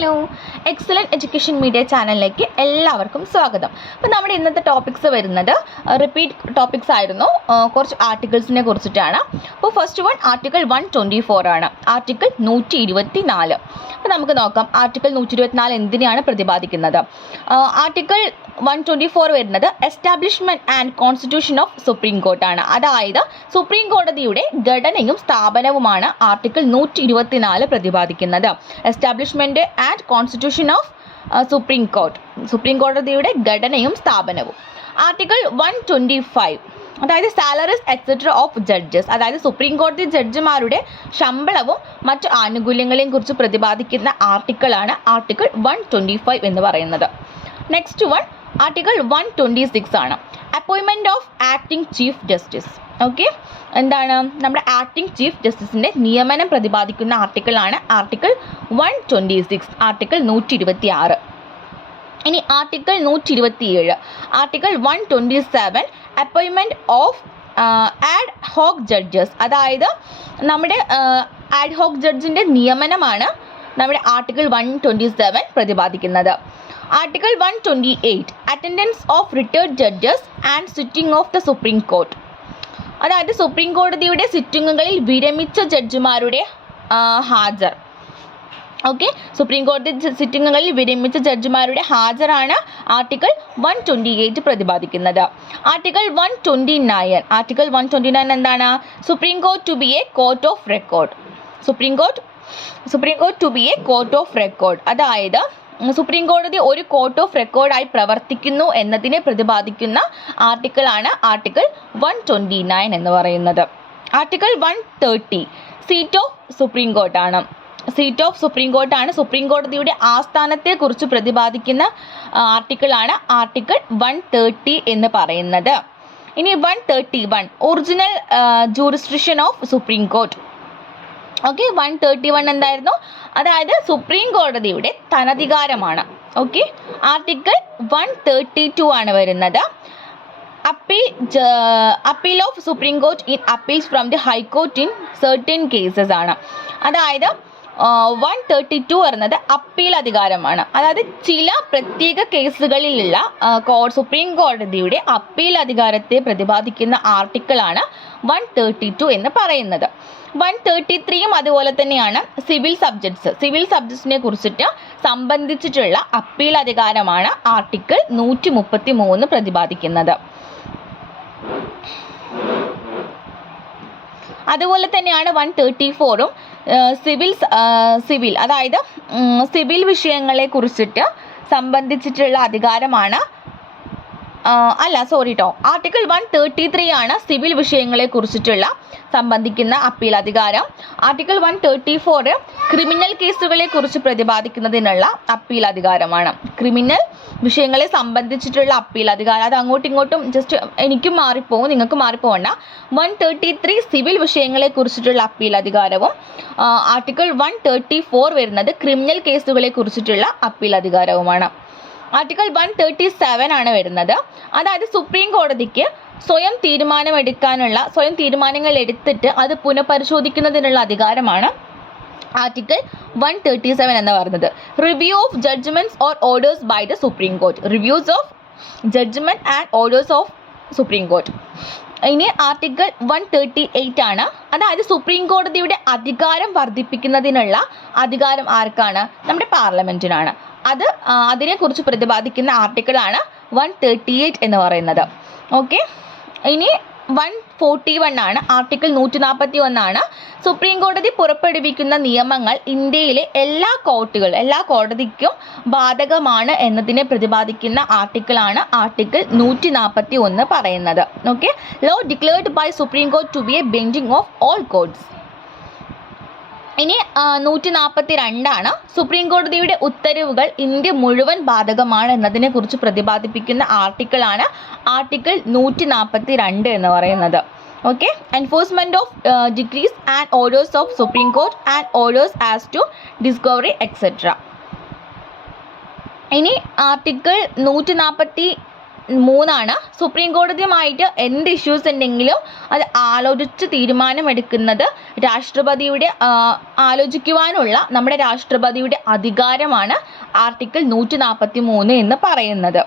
Hello, excellent education media ചാനലിലേക്ക് എല്ലാവർക്കും സ്വാഗതം. അപ്പോൾ നമ്മുടെ ഇന്നത്തെ ടോപ്പിക്സ് വരുന്നത് റിപ്പീറ്റ് ടോപ്പിക്സ് ആയിരുന്നു. കുറച്ച് ആർട്ടിക്കിൾസിനെ കുറിച്ചിട്ടാണ്. അപ്പോൾ ഫസ്റ്റ് വൺ ആർട്ടിക്കിൾ 124 ആണ്. ആർട്ടിക്കിൾ 124. അപ്പോൾ നമുക്ക് നോക്കാം ആർട്ടിക്കിൾ 124 എന്തിനെയാണ് പ്രതിപാദിക്കുന്നത്. ആർട്ടിക്കിൾ 124 വരുന്നത് establishment and constitution of supreme കോർട്ടാണ്. അതായത് സുപ്രീം കോടതിയുടെ ഘടനയും സ്ഥാപനവുമാണ് ആർട്ടിക്കിൾ 124 പ്രതിപാദിക്കുന്നത്. Establishment and constitution of supreme court, supreme കോടതിയുടെ ഘടനയും സ്ഥാപനവും. ആർട്ടിക്കിൾ 125 അതായത് സാലറീസ് എക്സെട്ര ഓഫ് ജഡ്ജസ്, അതായത് സുപ്രീം കോടതി ജഡ്ജിമാരുടെ ശമ്പളവും മറ്റു ആനുകൂല്യങ്ങളെയും കുറിച്ച് പ്രതിപാദിക്കുന്ന ആർട്ടിക്കിളാണ് ആർട്ടിക്കിൾ 125 എന്ന് പറയുന്നത്. നെക്സ്റ്റ് വൺ ആർട്ടിക്കിൾ 126 ആണ്. Appointment of acting chief justice. Okay, എന്താണ് നമ്മുടെ ആക്ടിംഗ് ചീഫ് ജസ്റ്റിസിൻ്റെ നിയമനം പ്രതിപാദിക്കുന്ന ആർട്ടിക്കിളാണ് ആർട്ടിക്കിൾ 126, ആർട്ടിക്കിൾ 126. ഇനി article 127, article 127 appointment of ad hoc judges, അതായത് നമ്മുടെ ആഡ് ഹോക്ക് ജഡ്ജിൻ്റെ നിയമനമാണ് നമ്മുടെ ആർട്ടിക്കിൾ 127 പ്രതിപാദിക്കുന്നത്. Article 128 attendance of retired judges and sitting of the Supreme court, അതായത് സുപ്രീം കോടതിയുടെ സിറ്റിങ്ങുകളിൽ വിരമിച്ച ജഡ്ജിമാരുടെ ഹാജർ. ഓക്കെ, സുപ്രീം കോടതി സിറ്റിങ്ങുകളിൽ വിരമിച്ച ജഡ്ജിമാരുടെ ഹാജരാണ് ആർട്ടിക്കിൾ 128 പ്രതിപാദിക്കുന്നത്. ആർട്ടിക്കിൾ 129, ആർട്ടിക്കിൾ 129 എന്താണ്? Supreme Court to be a court of record. Supreme Court to be a court of record, അതായത് supreme കോടതി ഒരു കോർട്ട് ഓഫ് റെക്കോർഡായി പ്രവർത്തിക്കുന്നു എന്നതിനെ പ്രതിപാദിക്കുന്ന ആർട്ടിക്കിളാണ് ആർട്ടിക്കിൾ 129 എന്ന് പറയുന്നത്. ആർട്ടിക്കിൾ 130 സീറ്റ് ഓഫ് സുപ്രീം കോർട്ടാണ്. സീറ്റ് ഓഫ് സുപ്രീം കോർട്ടാണ് സുപ്രീം കോടതിയുടെ ആസ്ഥാനത്തെക്കുറിച്ച് പ്രതിപാദിക്കുന്ന ആർട്ടിക്കിളാണ് ആർട്ടിക്കിൾ 130 എന്ന് പറയുന്നത്. ഇനി 131 original jurisdiction of supreme court. Okay, 131 എന്തായിരുന്നു? അതായത് സുപ്രീം കോടതിയുടെ തനധികാരമാണ്. ഓക്കെ, ആർട്ടിക്കിൾ 132 ആണ് വരുന്നത്. Appeal of supreme court in appeals from the high court in certain cases ആണ്. അതായത് 132 പറയുന്നത് അപ്പീൽ അധികാരമാണ്. അതായത് ചില പ്രത്യേക കേസുകളിലുള്ള സുപ്രീം കോടതിയുടെ അപ്പീൽ അധികാരത്തെ പ്രതിപാദിക്കുന്ന ആർട്ടിക്കിളാണ് 132 എന്ന് പറയുന്നത്. 133യും അതുപോലെ തന്നെയാണ്. സിവിൽ സബ്ജക്ട്സിനെ കുറിച്ചിട്ട് സംബന്ധിച്ചിട്ടുള്ള അപ്പീൽ അധികാരമാണ് ആർട്ടിക്കിൾ 133 പ്രതിപാദിക്കുന്നത്. അതുപോലെ തന്നെയാണ് 134ഉം സിവിൽ അതായത് സിവിൽ വിഷയങ്ങളെ കുറിച്ചിട്ട് സംബന്ധിച്ചിട്ടുള്ള അധികാരമാണ്. ആർട്ടിക്കിൾ 133 ആണ് സിവിൽ വിഷയങ്ങളെ കുറിച്ചിട്ടുള്ള സംബന്ധിക്കുന്ന അപ്പീൽ അധികാരം. ആർട്ടിക്കിൾ 134 ക്രിമിനൽ കേസുകളെ കുറിച്ച് പ്രതിപാദിക്കുന്നതിനുള്ള അപ്പീൽ അധികാരമാണ്. ക്രിമിനൽ വിഷയങ്ങളെ സംബന്ധിച്ചിട്ടുള്ള അപ്പീൽ അധികാരം, അത് അങ്ങോട്ടും ഇങ്ങോട്ടും ജസ്റ്റ് എനിക്കും മാറിപ്പോവും, നിങ്ങൾക്ക് മാറിപ്പോവണ്ട. 133 സിവിൽ വിഷയങ്ങളെ കുറിച്ചിട്ടുള്ള അപ്പീൽ അധികാരവും ആർട്ടിക്കിൾ 134 വരുന്നത് ക്രിമിനൽ കേസുകളെ കുറിച്ചിട്ടുള്ള അപ്പീൽ അധികാരവുമാണ്. ആർട്ടിക്കിൾ 137 ആണ് വരുന്നത്. അതായത് സുപ്രീം കോടതിക്ക് സ്വയം തീരുമാനങ്ങൾ എടുത്തിട്ട് അത് പുനഃപരിശോധിക്കുന്നതിനുള്ള അധികാരമാണ് ആർട്ടിക്കിൾ 137 എന്ന് പറയുന്നത്. Review of judgments or orders by the Supreme Court. Reviews of judgment and orders of supreme Court. ഇനി ആർട്ടിക്കിൾ 138 ആണ്. അതായത് സുപ്രീം കോടതിയുടെ അധികാരം വർദ്ധിപ്പിക്കുന്നതിനുള്ള അധികാരം ആർക്കാണ്? നമ്മുടെ പാർലമെന്റിനാണ്. അതിനെക്കുറിച്ച് പ്രതിപാദിക്കുന്ന ആർട്ടിക്കിളാണ് 138 എന്ന് പറയുന്നത്. ഓക്കെ, ഇനി 141 ആണ്. ആർട്ടിക്കിൾ 141 ആണ്. സുപ്രീം കോടതി പുറപ്പെടുവിക്കുന്ന നിയമങ്ങൾ ഇന്ത്യയിലെ എല്ലാ കോടതിക്കും ബാധകമാണ് എന്നതിനെ പ്രതിപാദിക്കുന്ന ആർട്ടിക്കിളാണ് ആർട്ടിക്കിൾ 141 പറയുന്നത്. Okay, law declared by Supreme Court to be a binding of all courts. ഇനി 142 ആണ്. സുപ്രീം കോടതിയുടെ ഉത്തരവുകൾ ഇന്ത്യ മുഴുവൻ ബാധകമാണ് എന്നതിനെ കുറിച്ച് പ്രതിപാദിപ്പിക്കുന്ന ആർട്ടിക്കിളാണ് ആർട്ടിക്കിൾ 142 എന്ന് പറയുന്നത്. Okay, enforcement of decrees and orders of supreme Court and orders as to discovery etcetera. ഇനി ആർട്ടിക്കിൾ 144 3 സുപ്രീം കോടതിയുമായിട്ട് എന്ത് ഇഷ്യൂസ് ഉണ്ടെങ്കിലും അത് ആലോചിച്ച് തീരുമാനമെടുക്കുന്നത് ആലോചിക്കുവാനുള്ള നമ്മുടെ രാഷ്ട്രപതിയുടെ അധികാരമാണ് ആർട്ടിക്കിൾ 143 എന്ന് പറയുന്നത്.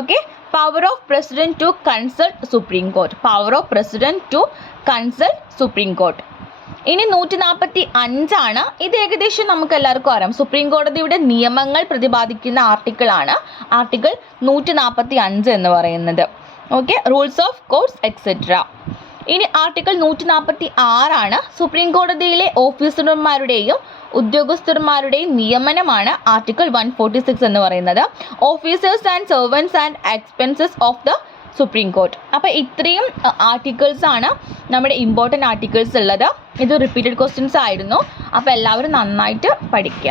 Okay, power of president to consult Supreme Court. Power of president to consult Supreme Court. ഇനി 145 ഇത് ഏകദേശം നമുക്ക് എല്ലാവർക്കും അറിയാം. സുപ്രീം കോടതിയുടെ നിയമങ്ങൾ പ്രതിപാദിക്കുന്ന ആർട്ടിക്കിളാണ് ആർട്ടിക്കിൾ 145 എന്ന് പറയുന്നത്. Okay, rules of courts etcetera. ഇനി ആർട്ടിക്കിൾ 146 സുപ്രീം കോടതിയിലെ ഓഫീസർമാരുടെയും ഉദ്യോഗസ്ഥന്മാരുടെയും നിയമനമാണ് ആർട്ടിക്കിൾ 146 എന്ന് പറയുന്നത്. Officers and servants and expenses of the Supreme court. അപ്പോൾ ഇത്രയും ആർട്ടിക്കിൾസ് ആണ് നമ്മുടെ ഇമ്പോർട്ടൻ്റ് ആർട്ടിക്കിൾസ് ഉള്ളത്. ഇത് റിപ്പീറ്റഡ് ക്വസ്റ്റ്യൻസ് ആയിരുന്നു. അപ്പോൾ എല്ലാവരും നന്നായിട്ട് പഠിക്കുക.